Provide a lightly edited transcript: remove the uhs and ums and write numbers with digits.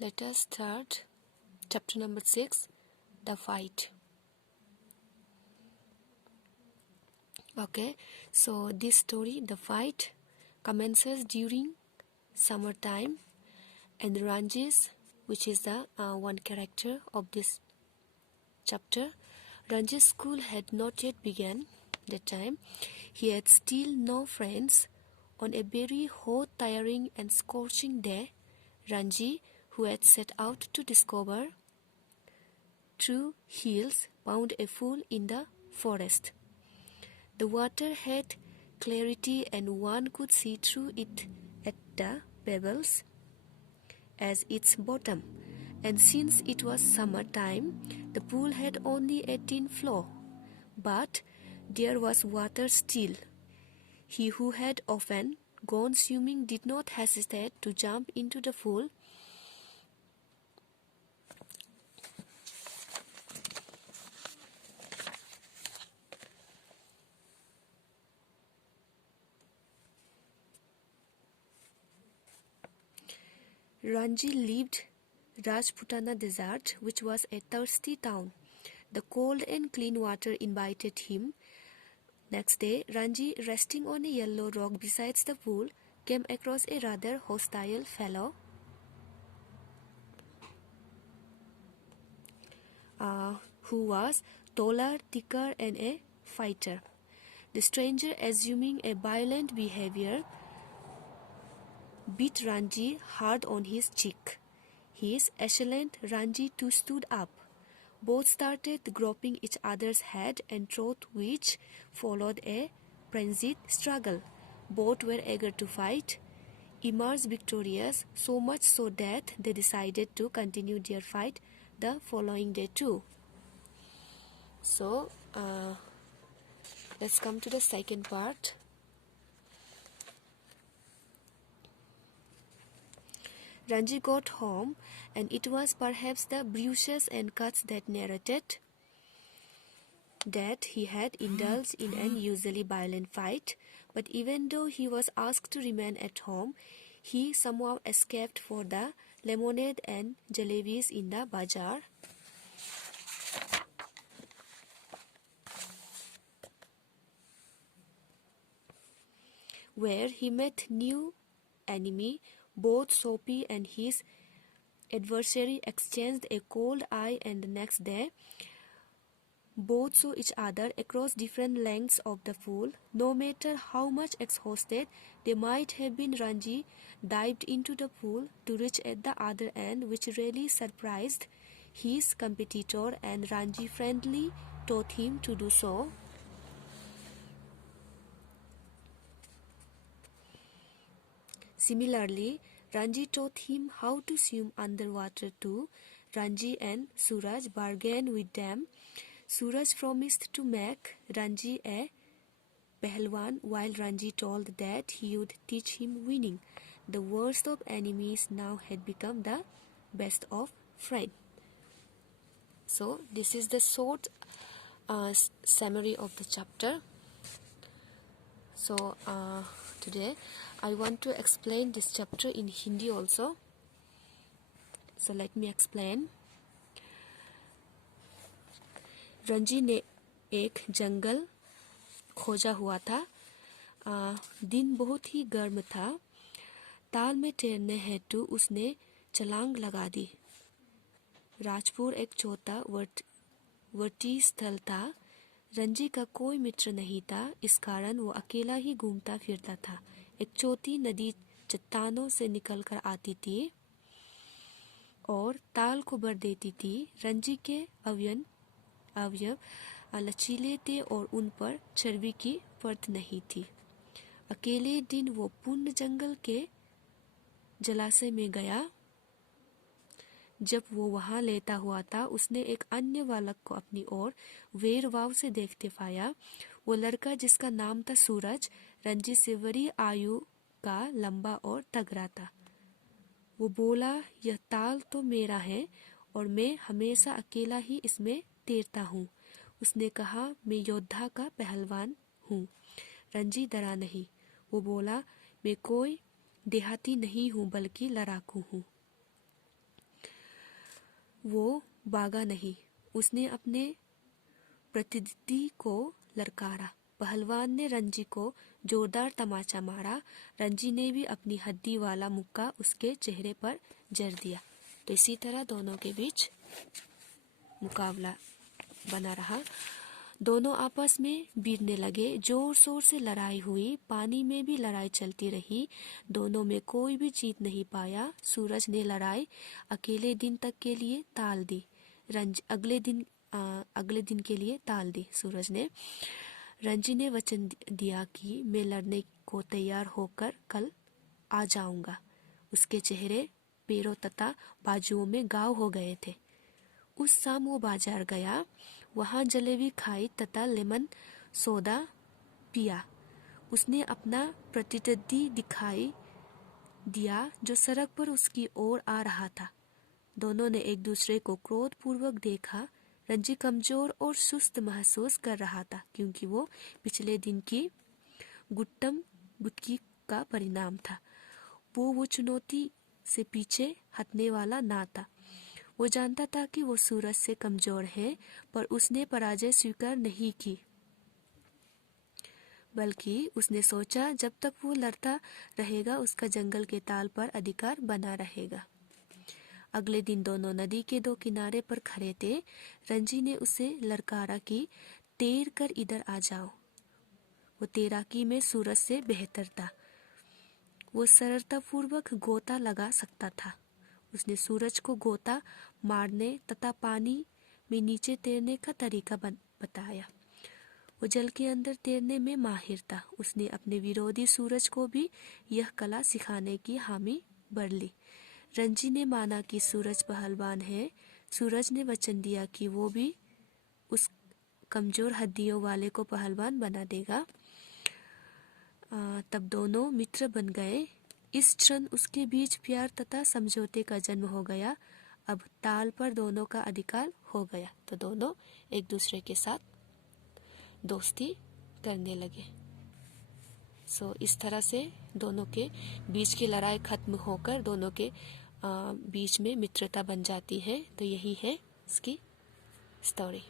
Let us start chapter number 6, the fight. Okay, so this story, the fight, commences during summertime, and Ranjis, which is the one character of this chapter, Ranjis' school had not yet begun that time. He had still no friends. On a very hot, tiring and scorching day, Ranji, who had set out to discover true hills, found a pool in the forest. The water had clarity and one could see through it at the pebbles as its bottom, and since it was summer time, the pool had only a thin floor, but there was water still. He who had often gone swimming did not hesitate to jump into the pool. Ranji lived Rajputana desert, which was a thirsty town. The cold and clean water invited him. Next day, Ranji, resting on a yellow rock beside the pool, came across a rather hostile fellow who was taller, thicker, and a fighter. The stranger, assuming a violent behavior, beat Ranji hard on his cheek. His assailant, Ranji too, stood up. Both started groping each other's head and throat, which followed a frenzied struggle. Both were eager to fight, emerged victorious, so much so that they decided to continue their fight the following day too. So, let's come to the second part. Ranji got home, and it was perhaps the bruises and cuts that narrated that he had indulged in an usually violent fight. But even though he was asked to remain at home, he somehow escaped for the lemonade and jalebis in the bazaar. Where he met new enemy. Both Soapy and his adversary exchanged a cold eye, and the next day both saw each other across different lengths of the pool. No matter how much exhausted they might have been, Ranji dived into the pool to reach at the other end, which really surprised his competitor, and Ranji friendly taught him to do so. Similarly, Ranji taught him how to swim underwater too. Ranji and Suraj bargained with them. Suraj promised to make Ranji a Pahalwan, while Ranji told that he would teach him winning. The worst of enemies now had become the best of friends. So, this is the short summary of the chapter. So, today I want to explain this chapter in Hindi also. So, let me explain. Ranji ने एक जंगल खोजा हुआ था। दिन बहुत ही गर्म था। ताल में तैरने हेतु उसने छलांग लगा दी। राजपुर एक छोटा वर्ती स्थल था। रंजी का कोई मित्र नहीं था, इस कारण वो अकेला ही घूमता फिरता था। एक छोटी नदी चट्टानों से निकलकर आती थी और ताल को भर देती थी। रंजी के अवयव लचीले थे और उन पर चर्बी की परत नहीं थी। अकेले दिन वो पूर्ण जंगल के जलाशय में गया। जब वो वहां लेटा हुआ था, उसने एक अन्य बालक को अपनी ओर वेर वाव से देखते पाया। वो लड़का, जिसका नाम था सूरज, रंजी से बड़ी आयु का, लंबा और तगड़ा था। वो बोला, यह ताल तो मेरा है और मैं हमेशा अकेला ही इसमें तैरता हूँ। उसने कहा, मैं योद्धा का पहलवान हूँ। रंजी डरा नहीं। वो बोला, मैं कोई देहाती नहीं हूँ बल्कि लड़ाकू हूँ। वो भागा नहीं, उसने अपने प्रतिद्वंदी को ललकारा। पहलवान ने रंजी को जोरदार तमाचा मारा। रंजी ने भी अपनी हड्डी वाला मुक्का उसके चेहरे पर जड़ दिया। तो इसी तरह दोनों के बीच मुकाबला बना रहा। दोनों आपस में भिड़ने लगे। जोर शोर से लड़ाई हुई। पानी में भी लड़ाई चलती रही। दोनों में कोई भी जीत नहीं पाया। सूरज ने लड़ाई अगले दिन तक के लिए टाल दी। अगले दिन के लिए टाल दी सूरज ने। रंजी ने वचन दिया कि मैं लड़ने को तैयार होकर कल आ जाऊंगा। उसके चेहरे, पैरों तथा बाजुओं में घाव हो गए थे। उस शाम वो बाजार गया। वहां जलेबी खाई तथा लेमन सोडा पिया। उसने अपना प्रतिद्वंदी दिखाई दिया जो सड़क पर उसकी ओर आ रहा था। दोनों ने एक दूसरे को क्रोधपूर्वक देखा। रंजी कमजोर और सुस्त महसूस कर रहा था क्योंकि वो पिछले दिन की गुटकी का परिणाम था। वो चुनौती से पीछे हटने वाला ना था। वो जानता था कि वो सूरज से कमजोर है, पर उसने पराजय स्वीकार नहीं की, बल्कि उसने सोचा जब तक वो लड़ता रहेगा उसका जंगल के ताल पर अधिकार बना रहेगा। अगले दिन दोनों नदी के दो किनारे पर खड़े थे। रंजी ने उसे ललकारा कि तैर कर इधर आ जाओ। वो तैराकी में सूरज से बेहतर था। वो सरलतापूर्वक गोता लगा सकता था। उसने सूरज को गोता मारने तथा पानी में नीचे तैरने का तरीका बताया। वो जल के अंदर तैरने में माहिर था। उसने अपने विरोधी सूरज को भी यह कला सिखाने की हामी भर ली। रंजी ने माना कि सूरज पहलवान है। सूरज ने वचन दिया कि वो भी उस कमजोर हड्डियों वाले को पहलवान बना देगा। तब दोनों मित्र बन गए। इस क्षण उसके बीच प्यार तथा समझौते का जन्म हो गया। अब ताल पर दोनों का अधिकार हो गया, तो दोनों एक दूसरे के साथ दोस्ती करने लगे। इस तरह से दोनों के बीच की लड़ाई खत्म होकर दोनों के बीच में मित्रता बन जाती है। तो यही है इसकी स्टोरी।